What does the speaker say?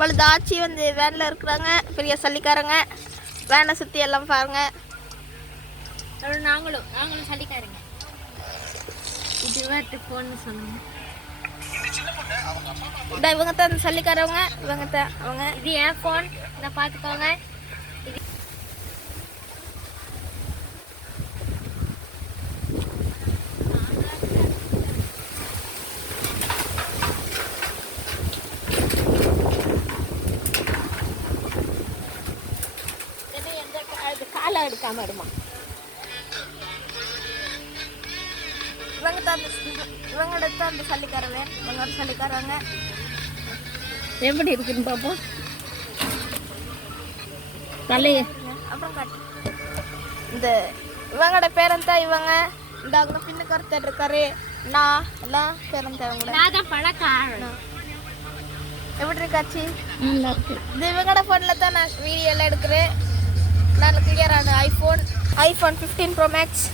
நம்மளது ஆட்சி வந்து வேனில் இருக்கிறாங்க, பெரிய சல்லிக்காரங்க. வேனை சுற்றி எல்லாம் பாருங்க. நாங்களும் சல்லிக்காரங்க. இது வாட்டு ஃபோன்னு சொன்னாங்க. இவங்க தான் அந்த சல்லிக்காரவங்க, இவங்க தான் அவங்க. இது என் ஃபோன், இதை பார்த்துக்கோங்க. காலை எடுக்காம எடுமா. இவங்களோட தான் அந்த சல்லிக்காரங்க, இவங்க ஒரு சல்லிக்காரங்க. எப்படி இருக்குன்னு பார்ப்போம். தலைய அப்புறம் காட்டு. இந்த இவங்களோட பேரன் தான் இவங்க. இந்த அவங்க பின்னுக்கு ஒருத்தர் இருக்காரு. நான் எல்லாம் பேரன் தான் இவங்களோட. நான் தான் பணக்காரன். எப்படி இருக்காச்சு? நல்லா இருக்கு. இது இவங்களோட ஃபோனில் தான் நான் வீடியோ எல்லாம் எடுக்கிறேன். நல்ல கிளியரான ஐஃபோன் 15 Pro Max.